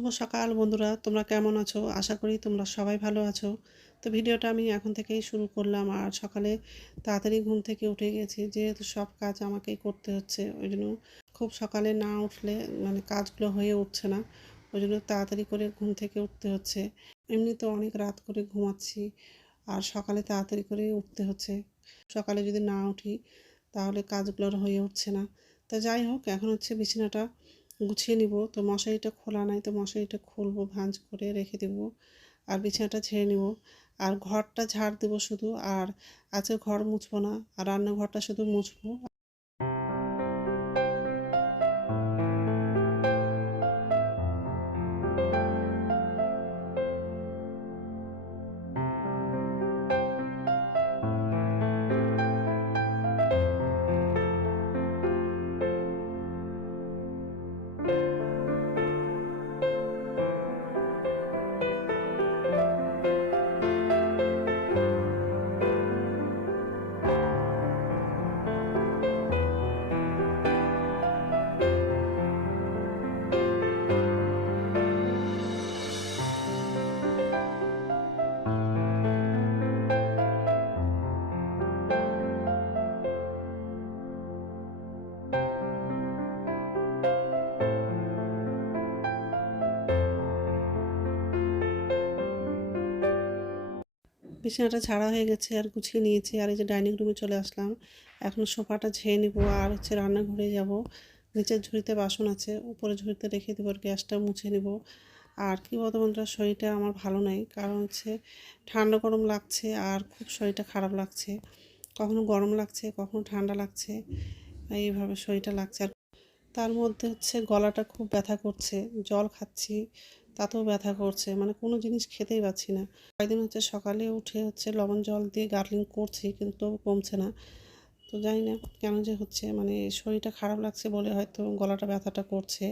শুভ সকাল বন্ধুরা, তোমরা কেমন আছো? আশা করি তোমরা সবাই ভালো আছো। তো ভিডিওটা আমি এখন থেকেই শুরু করলাম আর সকালে তাড়াতাড়ি ঘুম থেকে উঠে গেছি, যেহেতু সব কাজ আমাকেই করতে হচ্ছে, ওই জন্য খুব সকালে না উঠলে মানে কাজগুলো হয়ে উঠছে না, ওই জন্য তাড়াতাড়ি করে ঘুম থেকে উঠতে হচ্ছে। এমনি তো অনেক রাত করে ঘুমাচ্ছি আর সকালে তাড়াতাড়ি করে উঠতে হচ্ছে। সকালে যদি না উঠি তাহলে কাজগুলোর হয়ে উঠছে না। তো যাই হোক, এখন হচ্ছে বিছানাটা গুছিয়ে নিব। তো মশারিটা খোলা নাই, তো মশারিটা খুলবো, ভাঁজ করে রেখে দেব। আর বিছানাটা ছেড়ে নিব। আর ঘরটা ঝাড় দেবো শুধু। আর আজকে ঘর মুছবো না। আর রান্নাঘরটা শুধু মুছবো। বিছানাটা ছাড়া হয়ে গেছে আর গুছিয়ে নিয়েছি আর এই যে ডাইনিং রুমে চলে আসলাম। এখন সোফাটা ঝেয়ে নিব আর হচ্ছে রান্নাঘরে যাব। নিচের ঝুড়িতে বাসন আছে উপরে ঝুড়িতে রেখে দেবো আর গ্যাসটা মুছে নেব। আর কি বলতো বন্ধুরা, শরীরটা আমার ভালো নাই, কারণ হচ্ছে ঠান্ডা গরম লাগছে আর খুব শরীরটা খারাপ লাগছে। কখনো গরম লাগছে, কখনো ঠান্ডা লাগছে, এইভাবে শরীরটা লাগছে। আর তার মধ্যে হচ্ছে গলাটা খুব ব্যথা করছে, জল খাচ্ছি তাতেও ব্যথা করছে মানে কোনো জিনিস খেতেই পাচ্ছি না। কয়েকদিন হচ্ছে সকালে উঠে হচ্ছে লবণ জল দিয়ে গার্লিং করছি, কিন্তু কমছে না। তো জানি না কেন যে হচ্ছে মানে শরীরটা খারাপ লাগছে বলে হয়তো গলাটা ব্যথাটা করছে।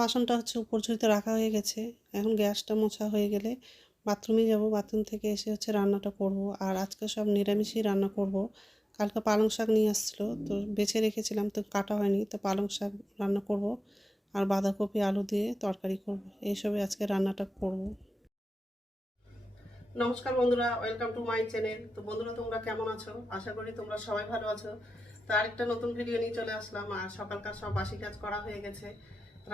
বাসনটা হচ্ছে উপর ঝুড়িতে রাখা হয়ে গেছে। এখন গ্যাসটা মোছা হয়ে গেলে বাথরুমে যাব। বাথরুম থেকে এসে হচ্ছে রান্নাটা করব। আর আজকে সব নিরামিষই রান্না করব। কালকে পালং শাক নিয়ে আসছিল, তো বেছে রেখেছিলাম, তো কাটা হয়নি, তো পালং শাক রান্না করব। আর বাঁধাকপি, আলু দিয়ে তরকারি করব। এইসবে আজকে রান্নাটা করব। নমস্কার বন্ধুরা, ওয়েলকাম টু মাই চ্যানেল। তো বন্ধুরা, তোমরা কেমন আছো? আশা করি তোমরা সবাই ভালো আছো। তো আরেকটা নতুন ভিডিও নিয়ে চলে আসলাম। আর সকালকার সব বাসি কাজ করা হয়ে গেছে।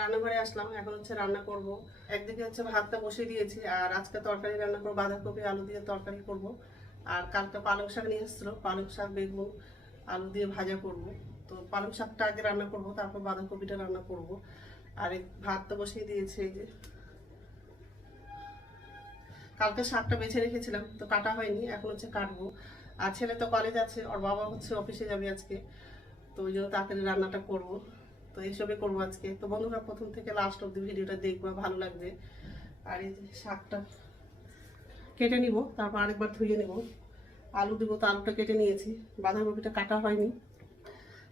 রান্নাঘরে আসলাম, এখন হচ্ছে রান্না করব। একদিকে হচ্ছে ভাতটা বসিয়ে দিয়েছি, আর আজকে তরকারি রান্না করব, বাঁধাকপি, আলু দিয়ে তরকারি করব। আর কালকে পালং শাক নিয়ে এসেছিল পালং শাক, বেগুন, আলু দিয়ে ভাজা করব। তো পালং শাকটা আগে রান্না করব, তারপর বাঁধাকপিটা রান্না করব। আর এই ভাতটা বসিয়ে দিয়েছি এই যে। কালকে শাকটা বেছে রেখেছিলাম, তো কাটা হয়নি, এখন হচ্ছে কাটবো। আর ছেলে তো কলেজ আছে, ওর বাবা হচ্ছে অফিসে যাবে আজকে, তো ওই জন্য তাড়াতাড়ি রান্নাটা করব। তো এইসবে করব আজকে। তো বন্ধুরা, প্রথম থেকে লাস্ট অব্দি ভিডিওটা দেখব, ভালো লাগবে। আর এই শাকটা কেটে নিব, তারপর আরেকবার ধুয়ে নেব। আলু দিব, তো আলুটা কেটে নিয়েছি। বাঁধাকপিটা কাটা হয়নি।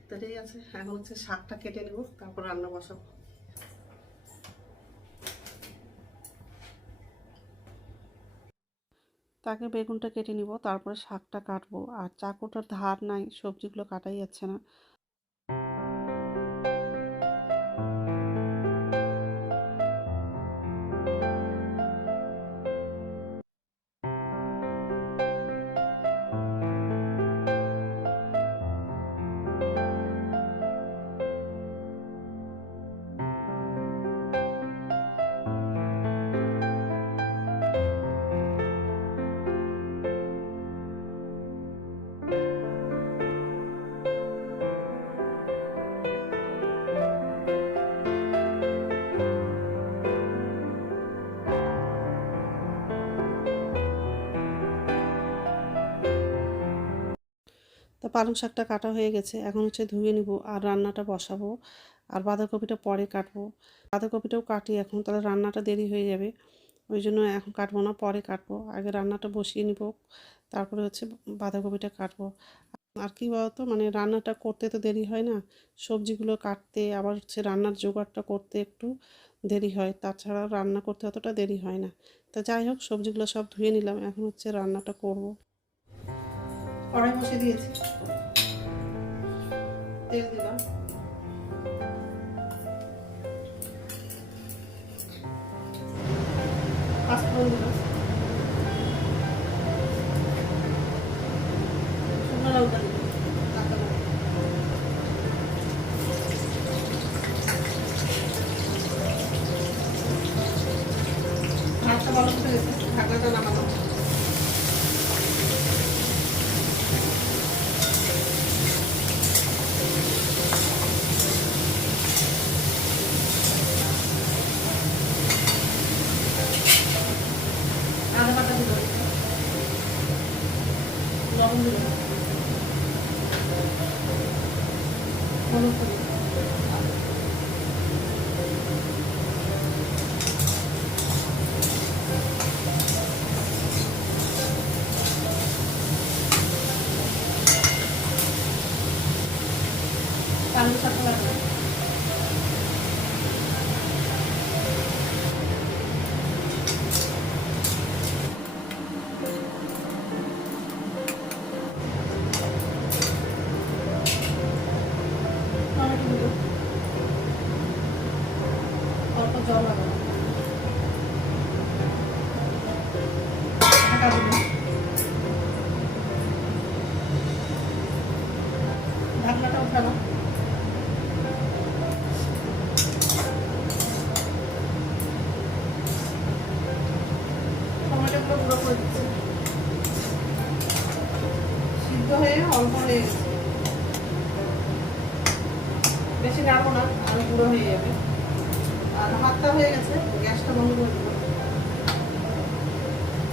তো ঠিক আছে, এখন হচ্ছে শাকটা কেটে নেব, তারপর রান্না বসাবো। তাকে বেগুনটা কেটে নিব, তারপরে শাকটা কাটবো। আর চাকুটার ধার নাই, সবজিগুলো কাটাই যাচ্ছে না। পালং শাকটা কাটা হয়ে গেছে, এখন হচ্ছে ধুয়ে নিব আর রান্নাটা বসাবো আর বাঁধাকপিটা পরে কাটবো। বাঁধাকপিটাও কাটি এখন, তাহলে রান্নাটা দেরি হয়ে যাবে, ওই জন্য এখন কাটবো না, পরে কাটবো। আগে রান্নাটা বসিয়ে নিব, তারপরে হচ্ছে বাঁধাকপিটা কাটবো। আর কি বলতো মানে রান্নাটা করতে তো দেরি হয় না, সবজিগুলো কাটতে, আবার হচ্ছে রান্নার জোগাড়টা করতে একটু দেরি হয়, তাছাড়া রান্না করতে অতটা দেরি হয় না। তা যাই হোক, সবজিগুলো সব ধুয়ে নিলাম, এখন হচ্ছে রান্নাটা করব। কড়াই বসে দিয়েছি। তেল দিলাম। পালং শাক লাগবে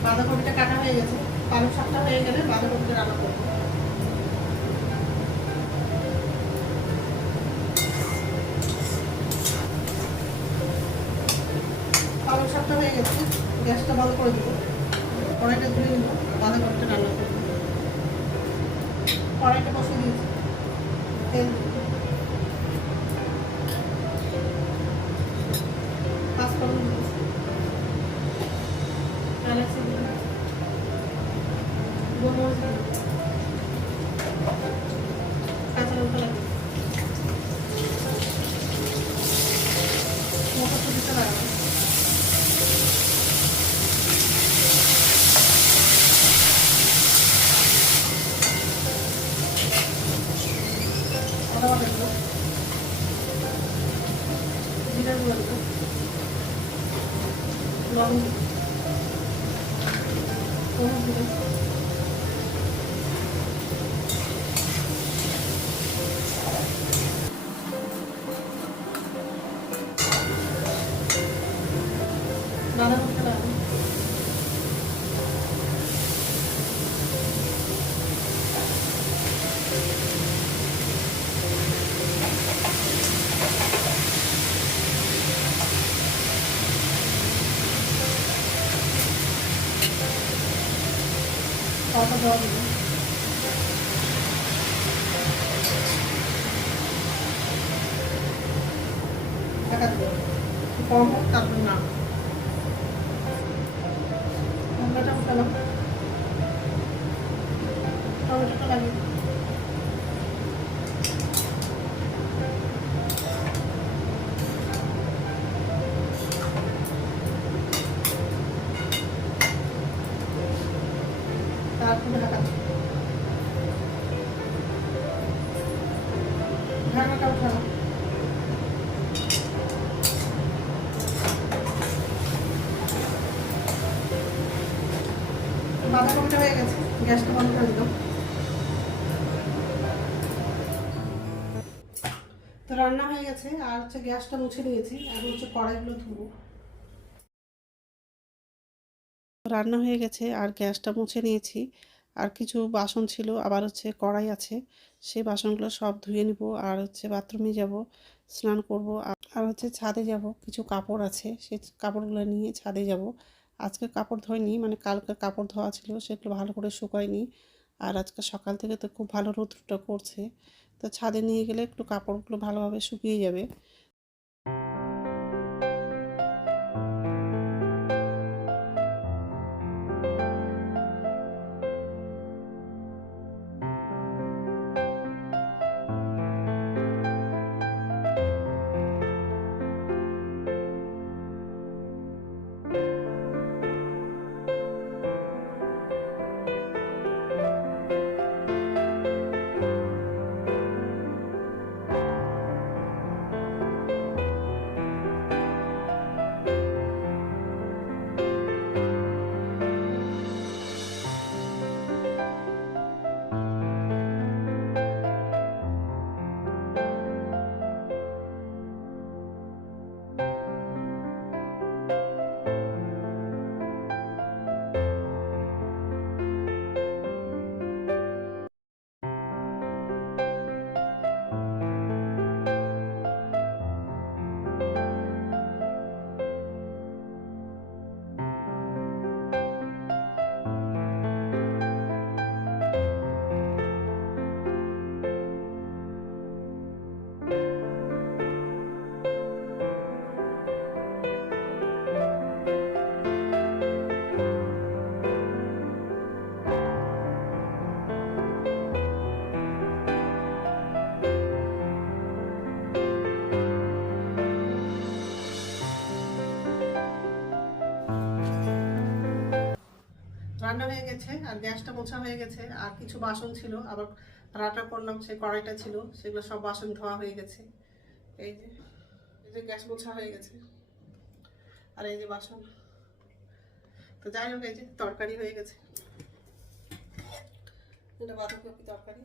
বাঁধাকপিটা কাটা হয়ে গেছে। পালং শাকটা হয়ে গেলে বাঁধাকপিটা রান্না করব। পালং শাকটা হয়ে গেছে, গ্যাসটা বন্ধ করে দেবো। কড়াইটা ধুয়ে নেব, বাঁধাকপিটা রান্না করব। কড়াইটা বসে দিয়েছি। জিরা গুঁড়ো অল্প জল গ্যাসটা বন্ধ করে তো রান্না হয়ে গেছে, আর হচ্ছে গ্যাসটা মুছে নিয়েছি, এখন হচ্ছে কড়াইগুলো ধুবো। রান্না হয়ে গেছে, আর গ্যাসটা মুছে নিয়েছি, আর কিছু বাসন ছিল, আবার হচ্ছে কড়াই আছে, সেই বাসনগুলো সব ধুয়ে নিব, আর হচ্ছে বাথরুমে যাব, স্নান করব আর- আর হচ্ছে ছাদে যাব, কিছু কাপড় আছে, সেই কাপড়গুলো নিয়ে ছাদে যাব আজকে কাপড় ধোয়নি মানে কালকে কাপড় ধোয়া ছিল, সেগুলো ভালো করে শুকায়নি। আর আজকে সকাল থেকে তো খুব ভালো রৌদ্রটা করছে। তো ছাদে নিয়ে গেলে একটু কাপড়গুলো ভালোভাবে শুকিয়ে যাবে। রান্না হয়ে গেছে, আর গ্যাসটা মোছা হয়ে গেছে, আর কিছু বাসন ছিল, আবার রান্না করলাম সেই কড়াইটা ছিল, সেগুলো সব বাসন ধোয়া হয়ে গেছে। এই যে এই যে গ্যাস মোছা হয়ে গেছে, আর এই যে বাসন। তো যাই হোক, এই যে তরকারি হয়ে গেছে। এটা বাঁধাকপি তরকারি।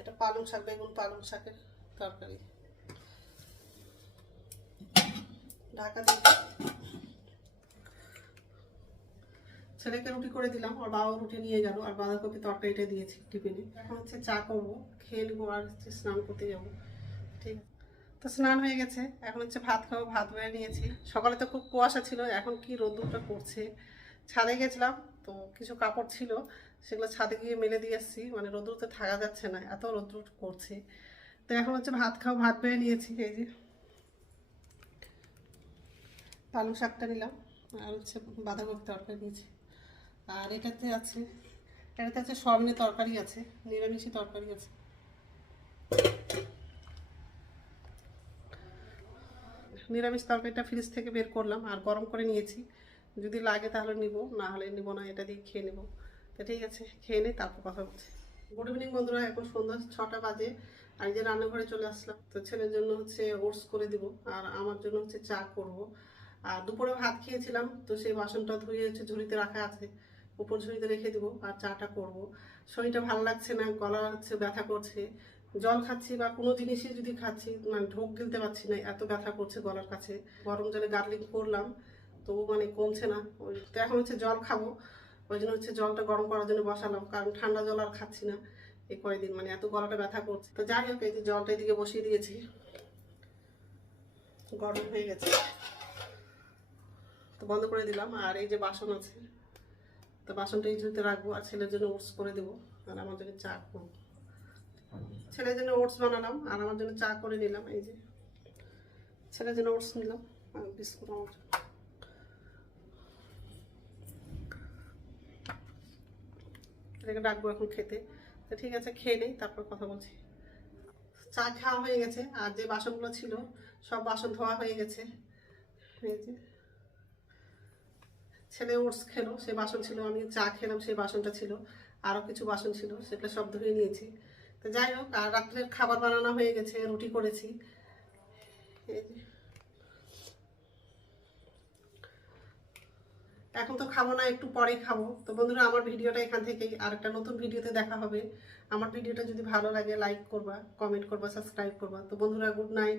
এটা পালং শাক, বেগুন পালং শাকের তরকারি। ঢাকা দিয়ে ছেলেকে রুটি করে দিলাম আর বাবা রুটি নিয়ে গেল, আর বাঁধাকপি তরকারিটা দিয়েছি টিফিনে। এখন হচ্ছে চা করব, খেয়ে নেব আর হচ্ছে স্নান করতে যাব। ঠিক আছে। তো স্নান হয়ে গেছে, এখন হচ্ছে ভাত খাব, ভাত বেড়ে নিয়েছি। সকালে তো খুব কুয়াশা ছিল, এখন কি রোদ্দুরটা করছে। ছাদে গেছিলাম, তো কিছু কাপড় ছিল, সেগুলো ছাদে গিয়ে মেলে দিয়ে এসেছি মানে রোদ্দুরতে থাকা যাচ্ছে না, এত রোদ্দুর করছে। তো এখন হচ্ছে ভাত খাও ভাত বেড়ে নিয়েছি, এই যে পালং শাকটা নিলাম, আর হচ্ছে বাঁধাকপি তরকারি নিয়েছি। আর এটাতে আছে এটাতে আছে সয়াবিনের তরকারি আছে নিরামিষি তরকারি আছে। নিরামিষ তরকারিটা ফ্রিজ থেকে বের করলাম, আর গরম করে নিয়েছি। যদি লাগে তাহলে নিব, না হলে নিব না, এটা দিয়ে খেয়ে নেব। তো ঠিক আছে, খেয়ে নিই তারপর কথা বলছি। গুড ইভিনিং বন্ধুরা, এখন সন্ধ্যা ছটা বাজে, আর যে রান্নাঘরে চলে আসলাম, তো ছেলের জন্য হচ্ছে ওটস করে দিব, আর আমার জন্য হচ্ছে চা করব। আর দুপুরে ভাত খেয়েছিলাম, তো সেই বাসনটা ধুয়ে হচ্ছে ঝুড়িতে রাখা আছে। উপর ঝুড়িতে রেখে দেবো আর চাটা করব। শরীরটা ভালো লাগছে না, গলা হচ্ছে ব্যথা করছে। জল খাচ্ছি বা কোনো জিনিসই যদি খাচ্ছি মানে ঢোক গিলতে পারছি না, এত ব্যথা করছে গলার কাছে। গরম জলে গার্লিং করলাম, তবু মানে কমছে না। ওই তো এখন হচ্ছে জল খাব, ওই জন্য হচ্ছে জলটা গরম করার জন্য বসালাম, কারণ ঠান্ডা জল আর খাচ্ছি না এই কয়েকদিন মানে এত গলাটা ব্যথা করছে। তো যাই হোক, এই যে জলটা এদিকে বসিয়ে দিয়েছি। গরম হয়ে গেছে। তো বন্ধ করে দিলাম, আর এই যে বাসন আছে তো বাসনটা এই ঝুড়িতে রাখব আর ছেলের জন্য ওটস করে দেবো, আর আমার জন্য চা করব। ছেলের জন্য ওটস বানালাম, আর আমার জন্য চা করে নিলাম, এই যে। ছেলের জন্য ওটস নিলাম, আর বিস্কুট আমার। এটাকে ডাকবো এখন খেতে। তো ঠিক আছে, খেয়ে নেই, তারপর কথা বলছি। চা খাওয়া হয়ে গেছে, আর যে বাসনগুলো ছিল, সব বাসন ধোয়া হয়ে গেছে। এই যে। ছেলে ওটস খেলো সে বাসন ছিল, আমি চা খেলাম, সেই বাসনটা ছিল আরও কিছু বাসন ছিল, সেগুলো সব ধুয়ে নিয়েছি। তো যাই হোক, আর রাত্রের খাবার বানানো হয়ে গেছে, রুটি করেছি। এখন তো খাব না, একটু পরে খাব। তো বন্ধুরা, আমার ভিডিওটা এখান থেকেই, আর একটা নতুন ভিডিওতে দেখা হবে। আমার ভিডিওটা যদি ভালো লাগে লাইক করবা কমেন্ট করবা সাবস্ক্রাইব করবা। তো বন্ধুরা গুড নাইট